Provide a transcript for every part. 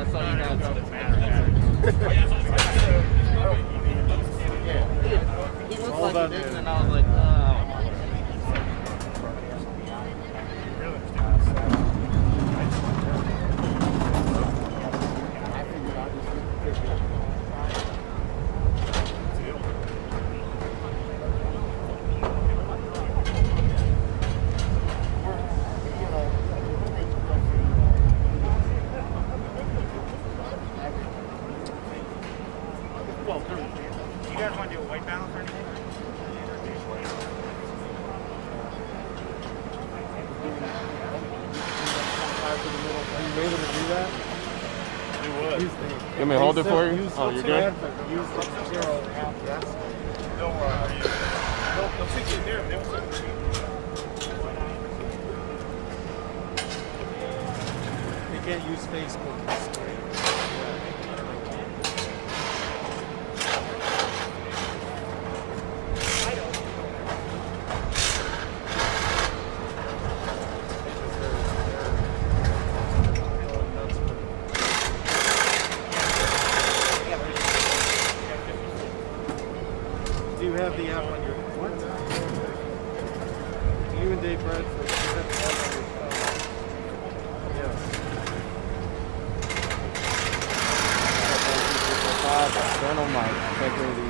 that's all you got. He looked like he didn't, and I was like, oh. You want me to hold it for you? Oh, you're good? They'll take you there. They can't use Facebook. Do you have the app on your what? You and Dave Bradford, you have the app on your phone. Yes. External mic, checking the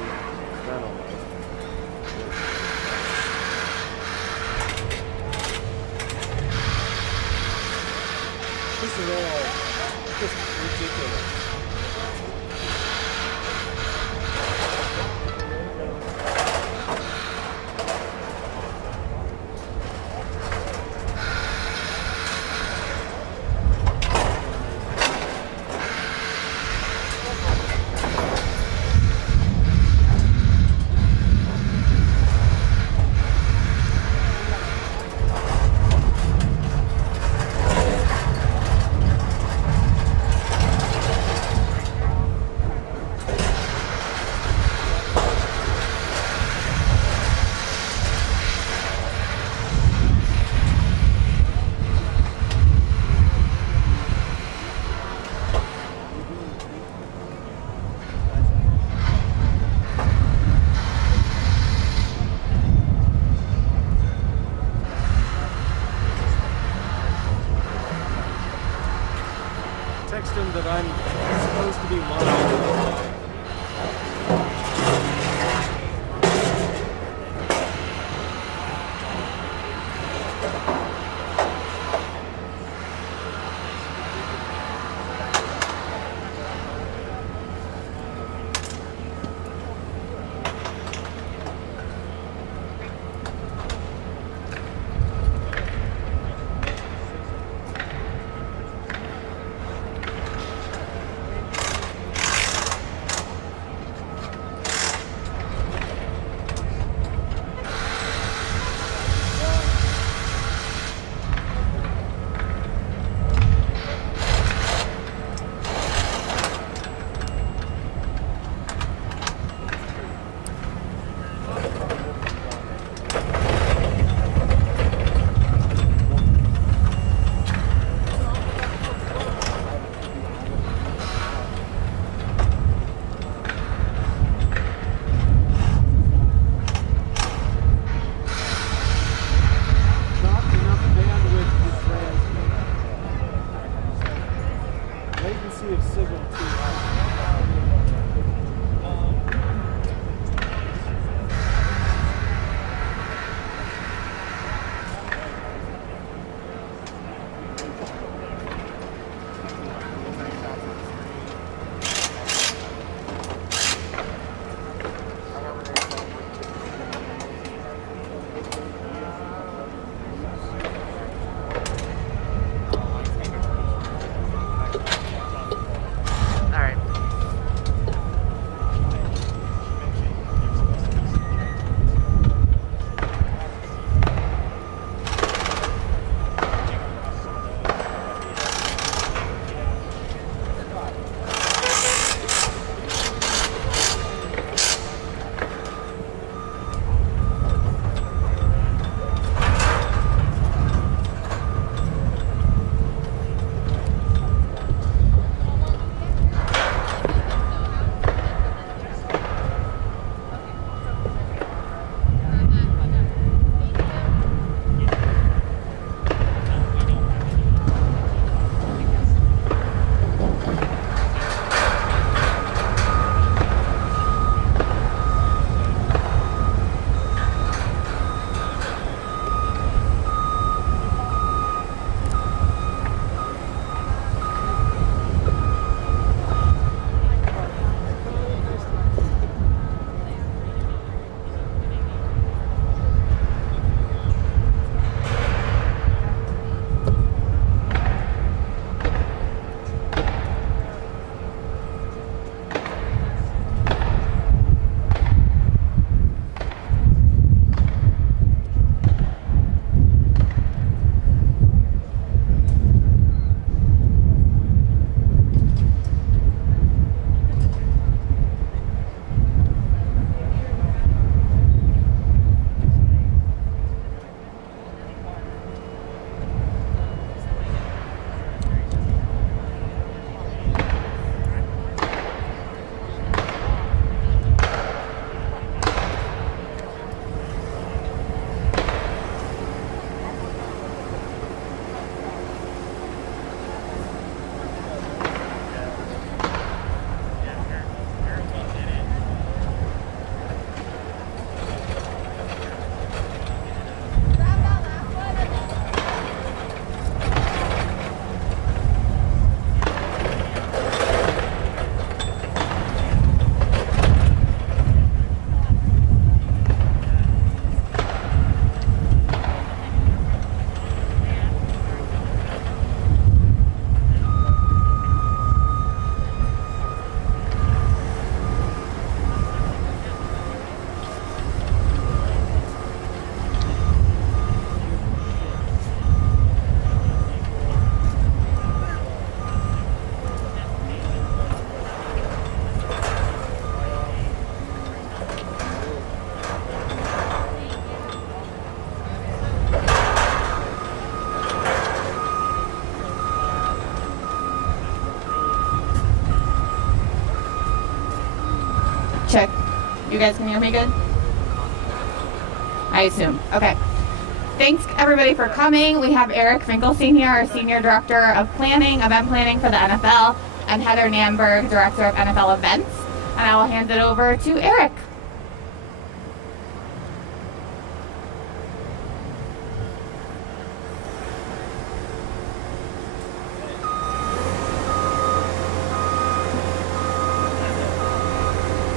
external mic. This is all just ridiculous. Text him that I'm supposed to be live. All right. Check. You guys can hear me good? I assume. Okay. Thanks everybody for coming. We have Eric Finkelstein here, our Senior Director of Event Planning for the NFL, and Heather Nanberg, Director of NFL Events. And I will hand it over to Eric.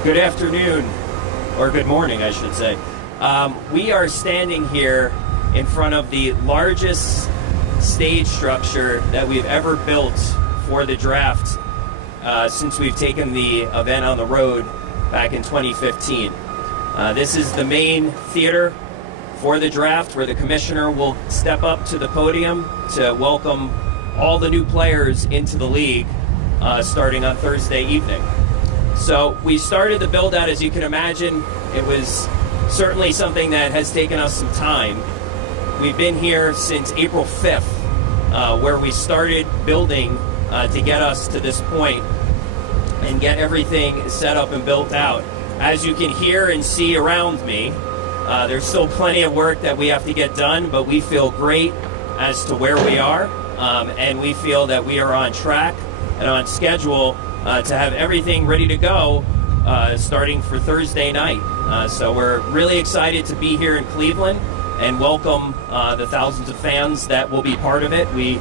Good afternoon, or good morning, I should say. We are standing here in front of the largest stage structure that we've ever built for the draft since we've taken the event on the road back in 2015. This is the main theater for the draft, where the commissioner will step up to the podium to welcome all the new players into the league starting on Thursday evening. So we started the build out, as you can imagine. It was certainly something that has taken us some time. We've been here since April 5th, where we started building to get us to this point and get everything set up and built out. As you can hear and see around me, there's still plenty of work that we have to get done, but we feel great as to where we are, and we feel that we are on track and on schedule to have everything ready to go starting for Thursday night. So we're really excited to be here in Cleveland and welcome the thousands of fans that will be part of it. We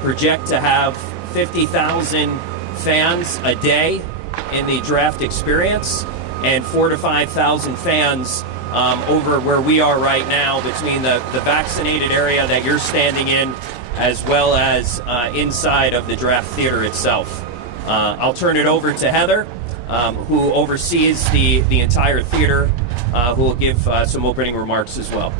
project to have 50,000 fans a day in the draft experience, and 4,000 to 5,000 fans over where we are right now, between the vaccinated area that you're standing in, as well as inside of the draft theater itself. I'll turn it over to Heather, who oversees the entire theater, who will give some opening remarks as well.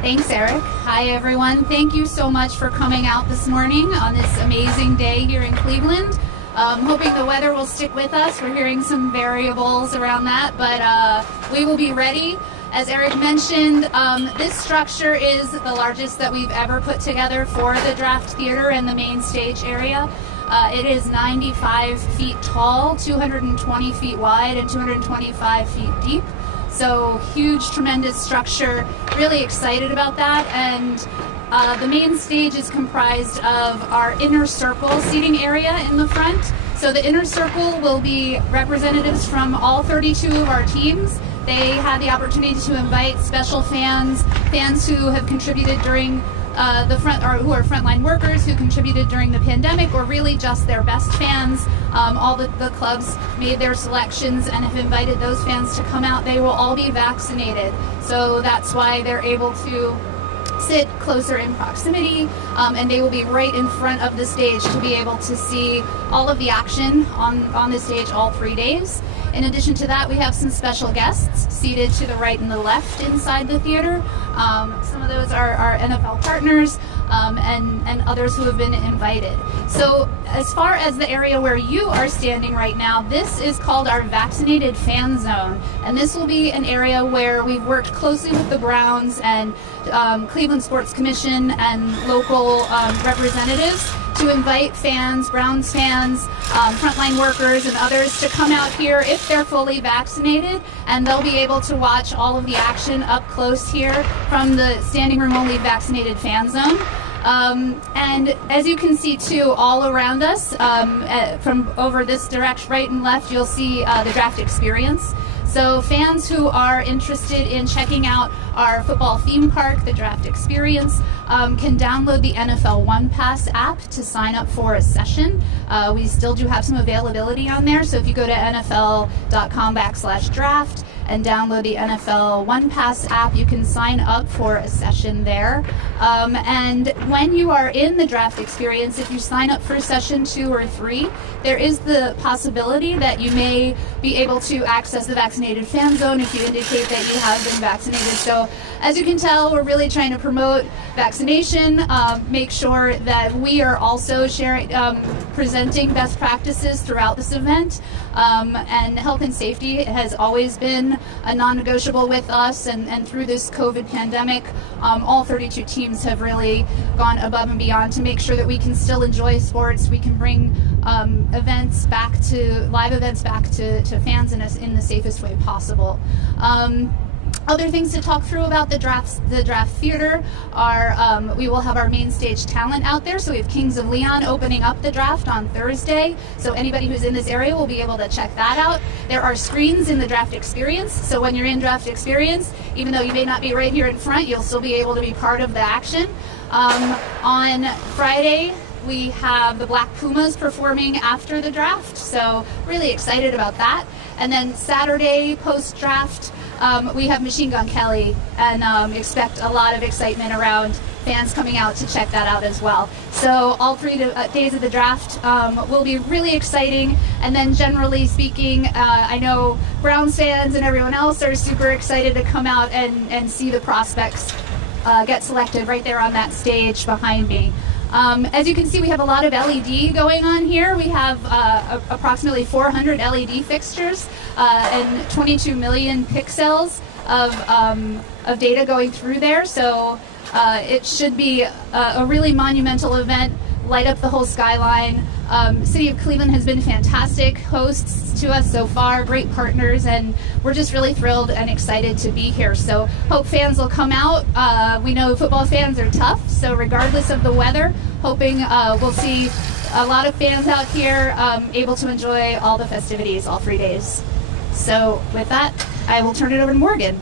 Thanks, Eric. Hi, everyone. Thank you so much for coming out this morning on this amazing day here in Cleveland. Hoping the weather will stick with us. We're hearing some variables around that, but we will be ready. As Eric mentioned, this structure is the largest that we've ever put together for the draft theater and the main stage area. It is 95 feet tall, 220 feet wide, and 225 feet deep. So huge, tremendous structure. Really excited about that. And the main stage is comprised of our inner circle seating area in the front. So the inner circle will be representatives from all 32 of our teams. They had the opportunity to invite special fans who have contributed during or who are frontline workers who contributed during the pandemic, or really just their best fans. All the clubs made their selections and have invited those fans to come out. They will all be vaccinated, so that's why they're able to sit closer in proximity, and they will be right in front of the stage to be able to see all of the action on the stage all 3 days. In addition to that, we have some special guests seated to the right and the left inside the theater. Some of those are our NFL partners and others who have been invited. So as far as the area where you are standing right now, this is called our vaccinated fan zone. And this will be an area where we've worked closely with the Browns and Cleveland Sports Commission and local representatives to invite fans, Browns fans, frontline workers, and others to come out here if they're fully vaccinated, and they'll be able to watch all of the action up close here from the standing room only vaccinated fan zone. And as you can see too, all around us, from over this direction, right and left, you'll see the draft experience. So fans who are interested in checking out our football theme park, the draft experience, can download the NFL One Pass app to sign up for a session. We still do have some availability on there, so if you go to nfl.com/draft and download the NFL One Pass app, you can sign up for a session there. And when you are in the draft experience, if you sign up for session 2 or 3, there is the possibility that you may be able to access the vaccinated fan zone if you indicate that you have been vaccinated. So as you can tell, we're really trying to promote vaccination, make sure that we are also sharing, presenting best practices throughout this event. And health and safety has always been a non-negotiable with us, and through this COVID pandemic, all 32 teams have really gone above and beyond to make sure that we can still enjoy sports, we can bring live events back to fans in the safest way possible. Other things to talk through about the draft theater are we will have our main stage talent out there. So we have Kings of Leon opening up the draft on Thursday. So anybody who's in this area will be able to check that out. There are screens in the draft experience. So when you're in draft experience, even though you may not be right here in front, you'll still be able to be part of the action. On Friday, we have the Black Pumas performing after the draft. So really excited about that. And then Saturday, post-draft, we have Machine Gun Kelly, and expect a lot of excitement around fans coming out to check that out as well. So all 3 days of the draft will be really exciting. And then generally speaking, I know Browns fans and everyone else are super excited to come out and see the prospects get selected right there on that stage behind me. As you can see, we have a lot of LED going on here. We have approximately 400 LED fixtures and 22 million pixels of data going through there. So it should be a really monumental event, light up the whole skyline. City of Cleveland has been fantastic hosts to us so far, great partners, and we're just really thrilled and excited to be here. So hope fans will come out. We know football fans are tough, so regardless of the weather, hoping we'll see a lot of fans out here able to enjoy all the festivities all 3 days. So with that, I will turn it over to Morgan.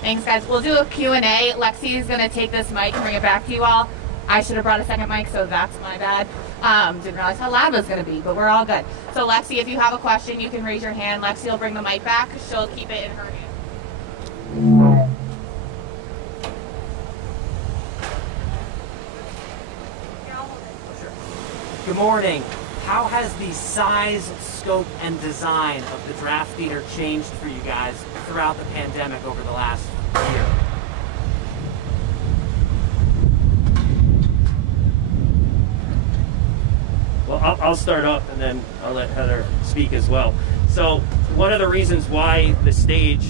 Thanks, guys. We'll do a Q&A. Lexi is going to take this mic and bring it back to you all. I should have brought a second mic, so that's my bad. Didn't realize how loud it was going to be, but we're all good. So Lexi, if you have a question, you can raise your hand. Lexi will bring the mic back. She'll keep it in her hand. Good morning. How has the size, scope, and design of the draft theater changed for you guys throughout the pandemic over the last year? Well, I'll start off and then I'll let Heather speak as well. So one of the reasons why the stage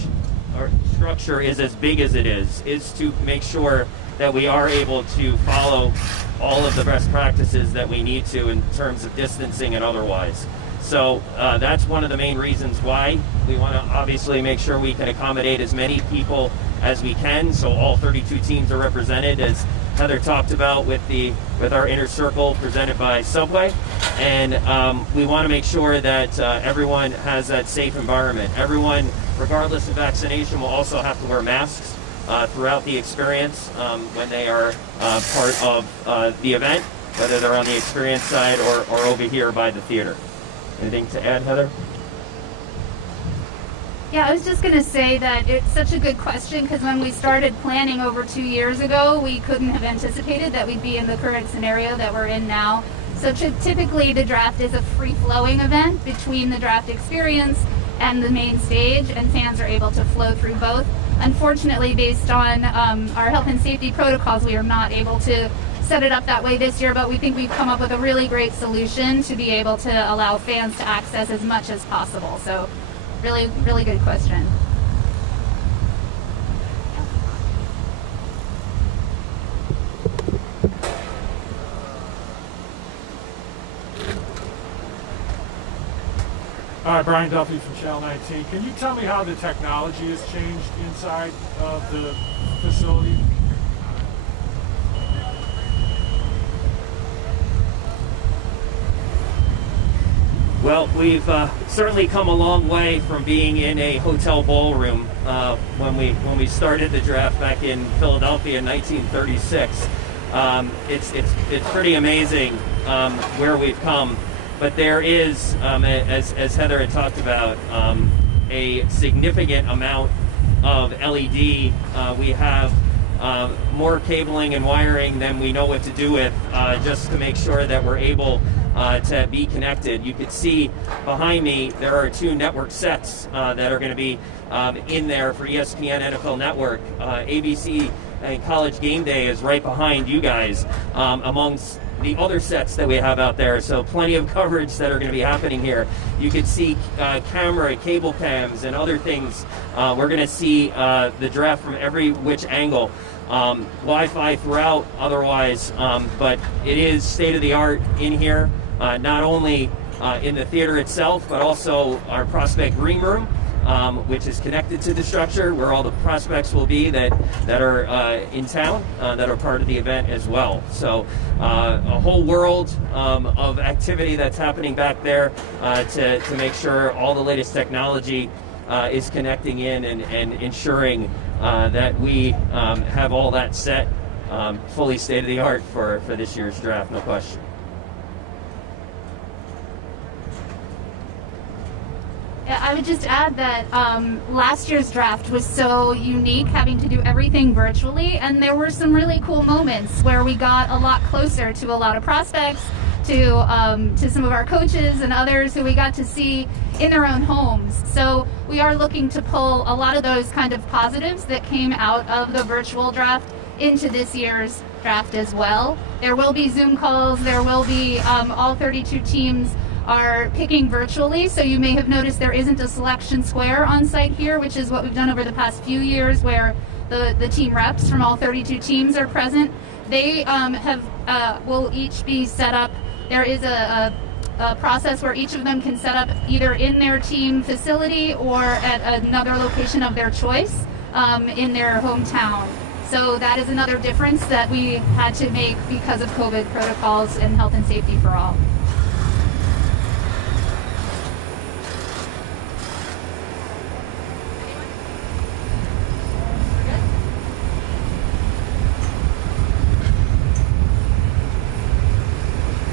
or structure is as big as it is to make sure that we are able to follow all of the best practices that we need to in terms of distancing and otherwise. So that's one of the main reasons why we want to obviously make sure we can accommodate as many people as we can, so all 32 teams are represented, as Heather talked about with our inner circle presented by Subway. And we want to make sure that everyone has that safe environment. Everyone, regardless of vaccination, will also have to wear masks throughout the experience when they are part of the event, whether they're on the experience side or over here by the theater. Anything to add, Heather? Yeah, I was just going to say that it's such a good question, because when we started planning over 2 years ago, we couldn't have anticipated that we'd be in the current scenario that we're in now. So typically the draft is a free-flowing event between the draft experience and the main stage, and fans are able to flow through both. Unfortunately, based on our health and safety protocols, we are not able to set it up that way this year, but we think we've come up with a really great solution to be able to allow fans to access as much as possible. So really, really good question. Hi, Brian Duffy from Channel 19. Can you tell me how the technology has changed inside of the facility? Well, we've certainly come a long way from being in a hotel ballroom when we started the draft back in Philadelphia in 1936. It's pretty amazing where we've come. But there is, as Heather had talked about, a significant amount of LED. We have more cabling and wiring than we know what to do with, just to make sure that we're able to be connected. You could see behind me there are 2 network sets that are going to be in there for ESPN NFL Network. ABC and College Game Day is right behind you guys amongst the other sets that we have out there, so plenty of coverage that are going to be happening here. You could see camera, cable cams, and other things. We're going to see the draft from every which angle. Wi-Fi throughout otherwise, but it is state-of-the-art in here, not only in the theater itself, but also our prospect green room, which is connected to the structure where all the prospects will be that are in town, that are part of the event as well. So a whole world of activity that's happening back there to make sure all the latest technology is connecting in and ensuring that we have all that set fully state-of-the-art for this year's draft, no question. Yeah, I would just add that last year's draft was so unique, having to do everything virtually, and there were some really cool moments where we got a lot closer to a lot of prospects, to some of our coaches and others who we got to see in their own homes. So we are looking to pull a lot of those kind of positives that came out of the virtual draft into this year's draft as well. There will be Zoom calls, there will be all 32 teams are picking virtually, so you may have noticed there isn't a selection square on site here, which is what we've done over the past few years, where the team reps from all 32 teams are present. They will each be set up. There is a process where each of them can set up either in their team facility or at another location of their choice in their hometown. So that is another difference that we had to make because of COVID protocols and health and safety for all.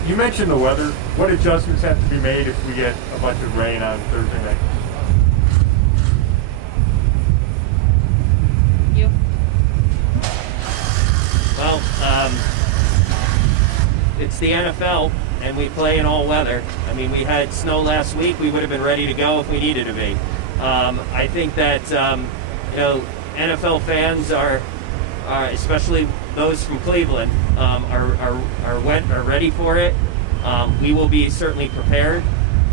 You mentioned the weather. What adjustments have to be made if we get a bunch of rain on Thursday night? You. Well, it's the NFL, and we play in all weather. I mean, we had snow last week. We would have been ready to go if we needed to be. I think that NFL fans are especially those from Cleveland, are ready for it. We will be certainly prepared.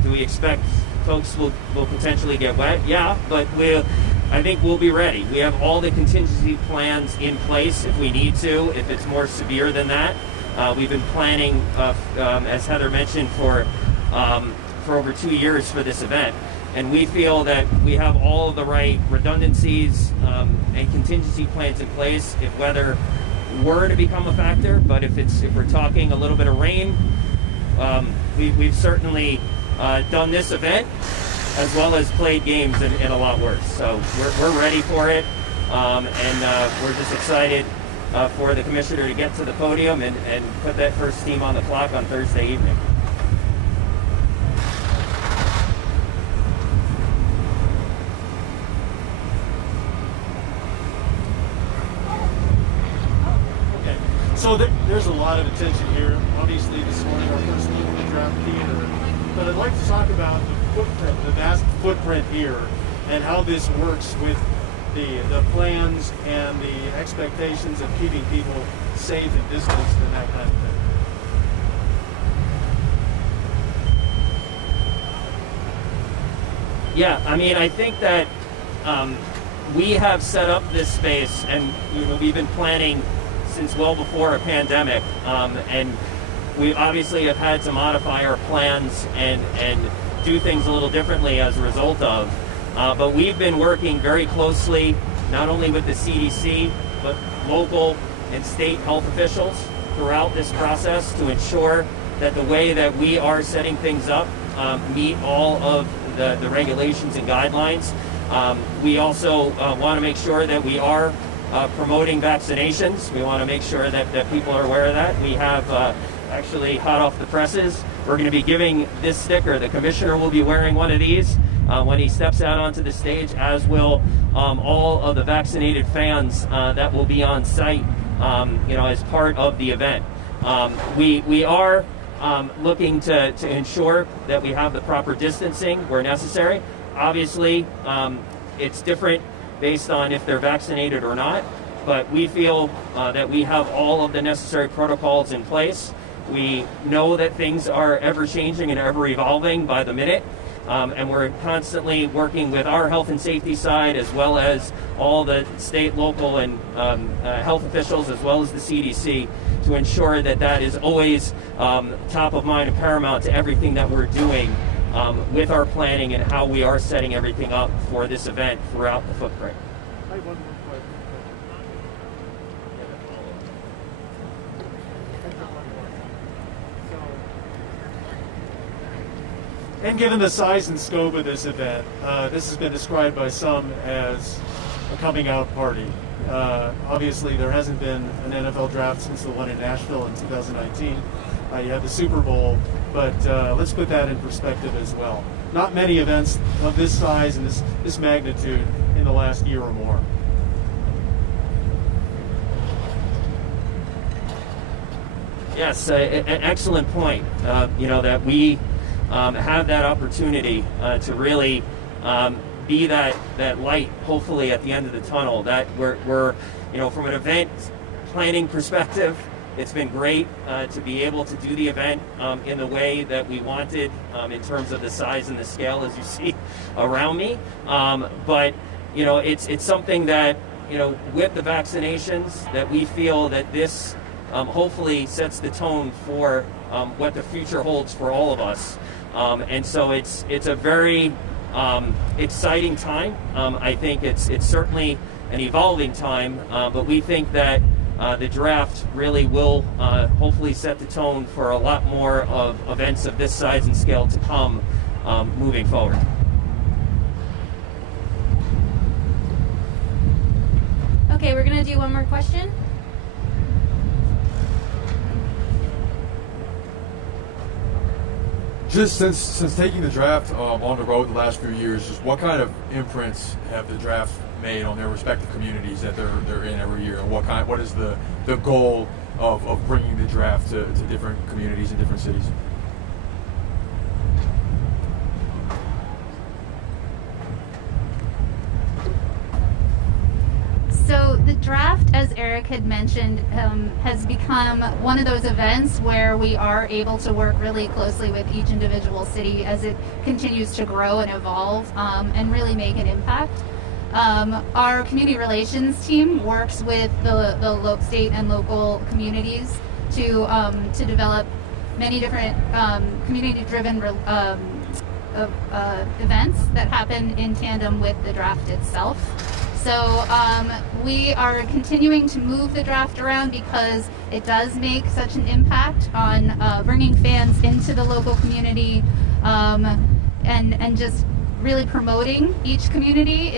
Do we expect folks will potentially get wet? Yeah, but I think we'll be ready. We have all the contingency plans in place if we need to, if it's more severe than that. We've been planning, as Heather mentioned, for over 2 years for this event. And we feel that we have all of the right redundancies and contingency plans in place if weather were to become a factor. But if we're talking a little bit of rain, we've certainly done this event as well as played games and a lot worse. So we're ready for it, and we're just excited for the commissioner to get to the podium and put that first team on the clock on Thursday evening. So there's a lot of attention here. Obviously, this morning our first look at the draft theater, but I'd like to talk about the footprint, the vast footprint here, and how this works with the plans and the expectations of keeping people safe and distanced and that kind of thing. Yeah, I mean, I think that we have set up this space, and we've been planning since well before a pandemic, and we obviously have had to modify our plans and do things a little differently as a result of. But we've been working very closely, not only with the CDC, but local and state health officials throughout this process to ensure that the way that we are setting things up meet all of the regulations and guidelines. We also want to make sure that we are promoting vaccinations. We want to make sure that people are aware of that. We have actually hot off the presses, we're going to be giving this sticker. The commissioner will be wearing one of these when he steps out onto the stage, as will all of the vaccinated fans that will be on site as part of the event. We are looking to ensure that we have the proper distancing where necessary. Obviously, it's different based on if they're vaccinated or not, but we feel that we have all of the necessary protocols in place. We know that things are ever changing and ever evolving by the minute, and we're constantly working with our health and safety side as well as all the state, local, and health officials as well as the CDC to ensure that that is always top of mind and paramount to everything that we're doing with our planning and how we are setting everything up for this event throughout the footprint. I have one more question. And given the size and scope of this event, this has been described by some as a coming out party. Obviously, there hasn't been an NFL draft since the one in Nashville in 2019. You had the Super Bowl, but let's put that in perspective as well. Not many events of this size and this magnitude in the last year or more. Yes, an excellent point. That we have that opportunity to really be that light, hopefully, at the end of the tunnel. That we're from an event planning perspective, it's been great to be able to do the event in the way that we wanted in terms of the size and the scale, as you see around me. But it's something that with the vaccinations that we feel that this hopefully sets the tone for what the future holds for all of us. And so it's a very exciting time. I think it's certainly an evolving time, but we think that the draft really will hopefully set the tone for a lot more of events of this size and scale to come moving forward. Okay, we're going to do one more question. Just since taking the draft on the road the last few years, just what kind of imprints have the draft made on their respective communities that they're in every year, and what is the goal of bringing the draft to different communities and different cities? So the draft, as Eric had mentioned, has become one of those events where we are able to work really closely with each individual city as it continues to grow and evolve and really make an impact. Our community relations team works with the state and local communities to develop many different community-driven events that happen in tandem with the draft itself. So we are continuing to move the draft around because it does make such an impact on bringing fans into the local community and just really promoting each community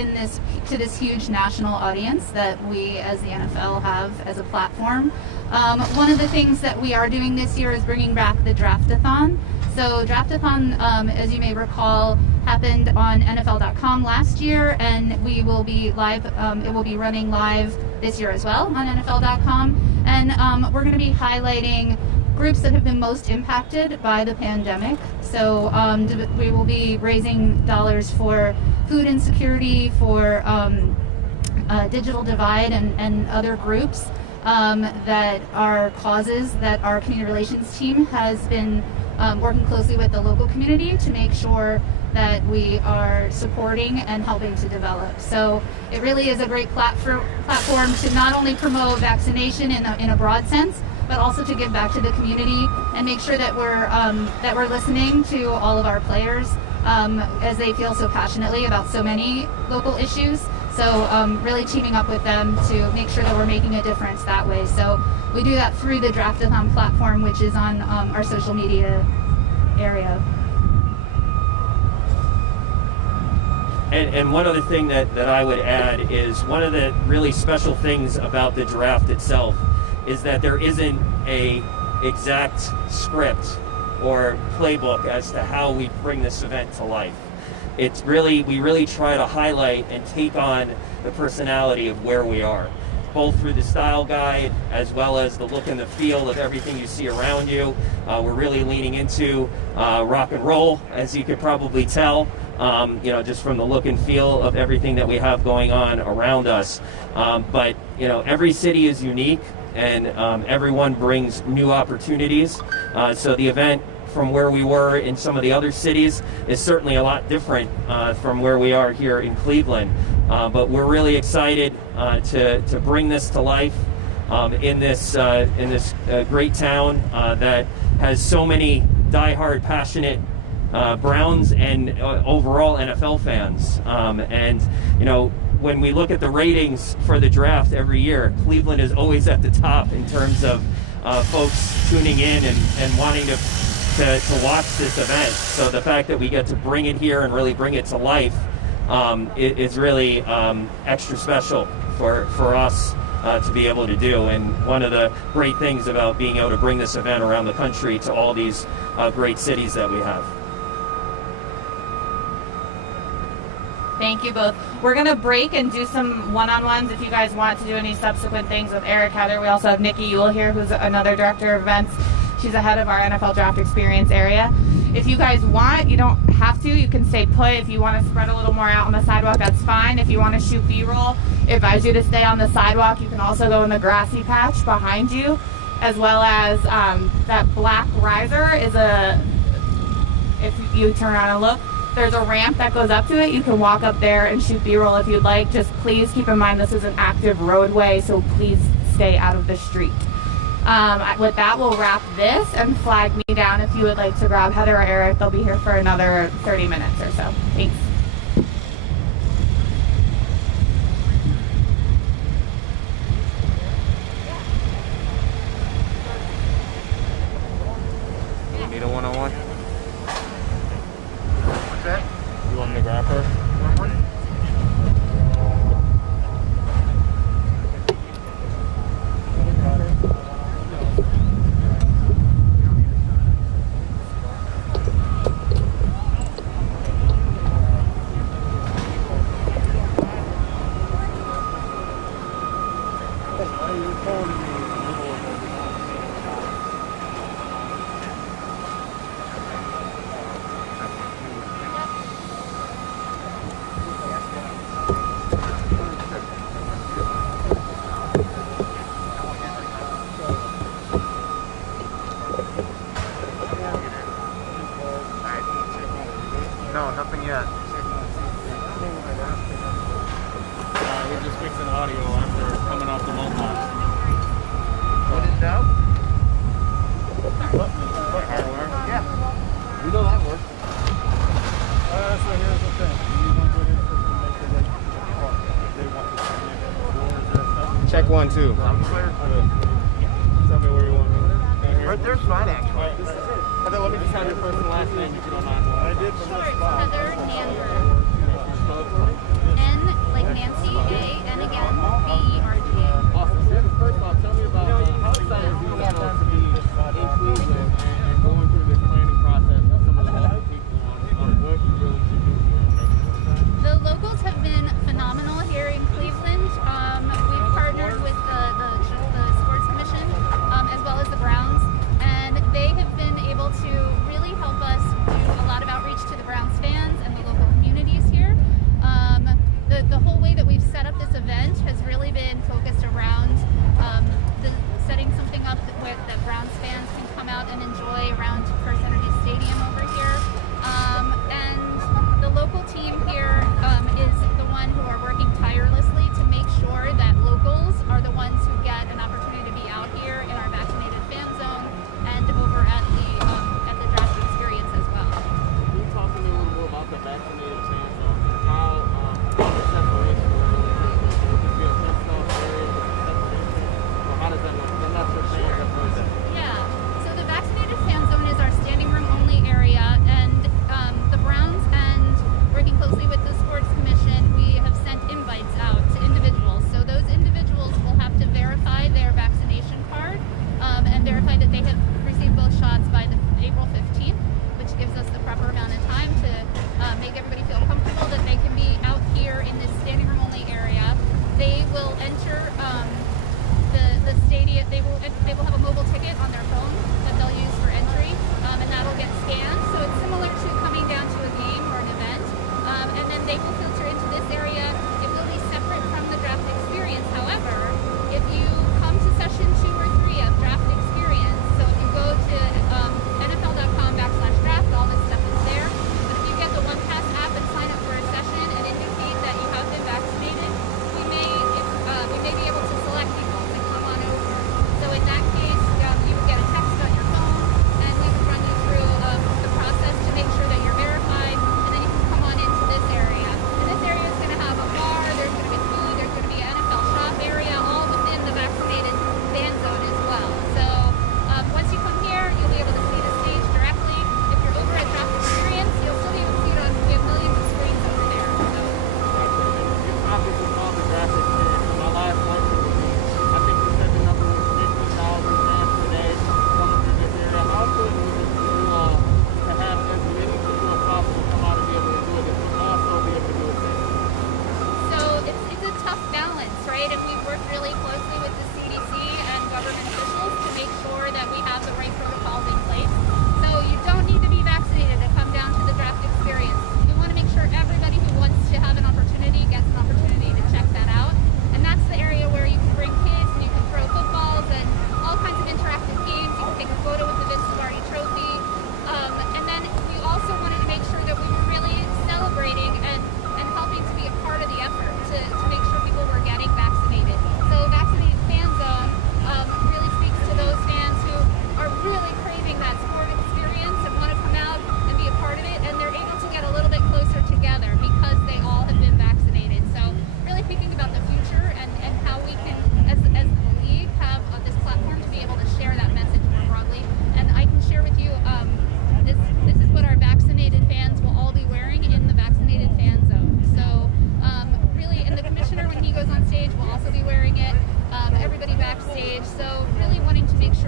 to this huge national audience that we as the NFL have as a platform. One of the things that we are doing this year is bringing back the Draftathon. So Draftathon, as you may recall, happened on NFL.com last year, and we will be live. It will be running live this year as well on NFL.com, and we're going to be highlighting groups that have been most impacted by the pandemic. So we will be raising dollars for food insecurity, for digital divide, and other groups that are causes that our community relations team has been working closely with the local community to make sure that we are supporting and helping to develop. So it really is a great platform to not only promote vaccination in a broad sense, but also to give back to the community and make sure that we're listening to all of our players as they feel so passionately about so many local issues. So really teaming up with them to make sure that we're making a difference that way. So we do that through the Draftathon platform, which is on our social media area. And one other thing that I would add is one of the really special things about the draft itself is that there isn't a exact script or playbook as to how we bring this event to life. We really try to highlight and take on the personality of where we are. both through the style guide as well as the look and the feel of everything you see around you. We're really leaning into rock and roll, as you could probably tell, just from the look and feel of everything that we have going on around us. But every city is unique, and everyone brings new opportunities. So the event from where we were in some of the other cities is certainly a lot different from where we are here in Cleveland. But we're really excited to bring this to life in this great town that has so many diehard, passionate Browns and overall NFL fans. When we look at the ratings for the draft every year, Cleveland is always at the top in terms of folks tuning in and wanting to watch this event. So the fact that we get to bring it here and really bring it to life is really extra special for us to be able to do. And one of the great things about being able to bring this event around the country to all these great cities that we have. Thank you both. We're going to break and do some one-on-ones if you guys want to do any subsequent things with Eric, Heather. We also have Nikki Ewell here, who's another director of events. She's the head of our NFL Draft Experience area. If you guys want, you don't have to. You can stay put. If you want to spread a little more out on the sidewalk, that's fine. If you want to shoot B-roll, I advise you to stay on the sidewalk. You can also go in the grassy patch behind you, as well as that black riser is if you turn around and look, there's a ramp that goes up to it. You can walk up there and shoot B-roll if you'd like. Just please keep in mind this is an active roadway, so please stay out of the street. With that, we'll wrap this and flag me down if you would like to grab Heather or Eric. They'll be here for another 30 minutes or so. Thanks. You need a one-on-one? What's that? You want me to grab her? No, nothing yet. We're just fixing audio after coming off the mobile. What is that? Hardware? Yeah. We know that works. So here's the thing. You want to go ahead and make the right part. If they want to come in, doors or stuff. Check 1, 2. I'm clear. Tell me where you want me. Right there's fine, actually. Heather, let me just have your first and last name if you don't mind. I did from this spot. Heather Nanberg. N like Nancy, A, and again, B-E-R-G-A. Awesome. First of all, tell me about how excited you are to be in Cleveland and going through this planning process with some of the local people on what you really should do here. The locals have been phenomenal here in Cleveland. We've partnered with the Sports Commission as well as the Browns, and they have been able to really help us do a lot of outreach to the Browns fans and the local communities here. The whole way that we've set up this event has really been focused around setting something up that Browns fans can come out and enjoy around First Energy Stadium over here. And the local team here is the one who are working tirelessly to make sure that locals are the ones who get an opportunity to be out here in our vaccinated fan zone and over at the draft experience as well. Can you talk to me a little more about the vaccinated fan zone and how the separation will be a fenced off area with separation? Or how does that work? I'm not sure fans have heard that. Yeah, so the vaccinated fan zone is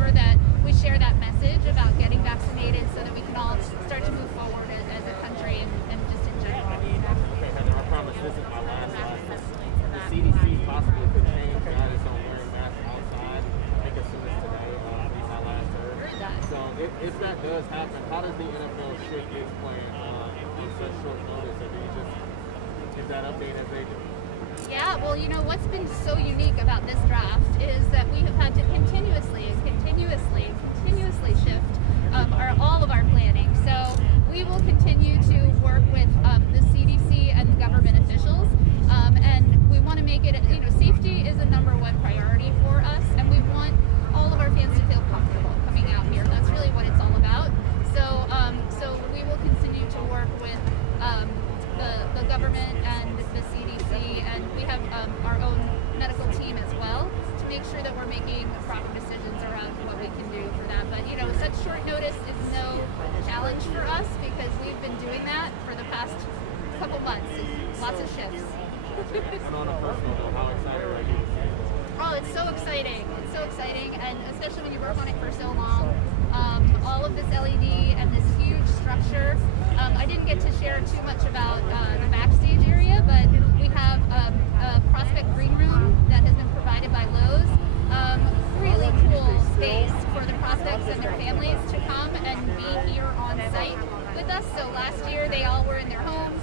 sure that we share that message about getting vaccinated so that we can all start to move forward as a country and just in general. Okay, Heather, I promise this is my last slide. The CDC possibly could change guidance on wearing masks outside. I think as soon as today, my last heard. So if that does happen, how does the NFL shape its plan on such short notice? Or do you just give that update as they do? Yeah, well, you know, what's been so unique about this draft is that we have had to continuously shift all of our planning. So we will continue to work with the CDC and the government officials, and we want to make it, you know, safety is a #1 priority for us, and we want all of our fans to feel comfortable coming out here. That's really what it's all about. So we will continue to work with the government and the CDC, and we have our own medical team as well to make sure that we're making proper decisions around what we can do for that. But you know, such short notice is no challenge for us because we've been doing that for the past couple months. Lots of shifts. And on a personal note, how excited are you to see this? Oh, it's so exciting. It's so exciting, and especially when you work on it for so long. All of this LED and this huge structure. I didn't get to share too much about the backstage area, but we have a prospect green room that has been provided by Lowe's. Really cool space for the prospects and their families to come and be here on site with us. So last year they all were in their homes.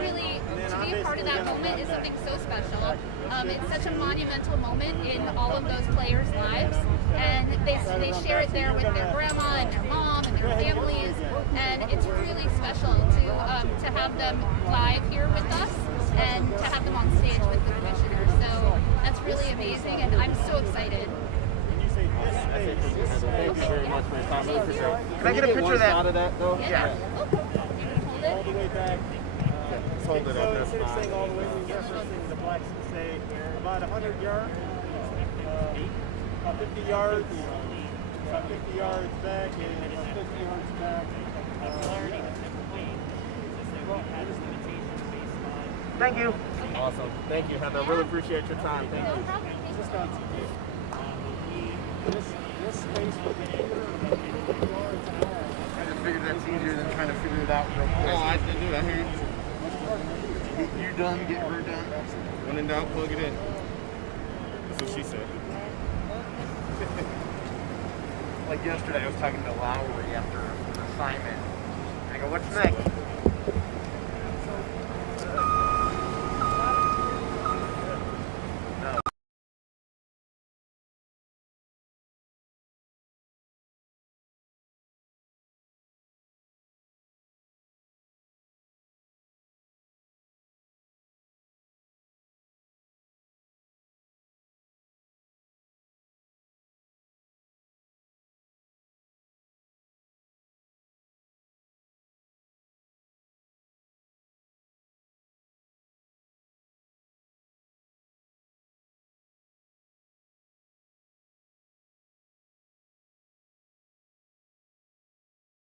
Really, to be a part of that moment is something so special. It's such a monumental moment in all of those players' lives, and they share it there with their grandma and their mom and their families, and it's really special to have them live here with us and to have them on stage with the commissioners. So that's really amazing, and I'm so excited. Thank you very much for your time. I appreciate it. Can I get a picture of that? Out of that though? Yeah. All the way back. Just hold it up. That's fine. Saying all the way we referencing the blacks to say about 100 yards, about 50 yards, about 50 yards back, and about 50 yards back. Thank you. Awesome. Thank you, Heather. I really appreciate your time. Thank you. This space would be here about 50 yards back. I just figured that's easier than trying to figure it out real quick. No, I didn't do that. Here. You're done, get her done. When in doubt, plug it in. That's what she said. Like yesterday, I was talking to Lowry after an assignment. I go, what's next?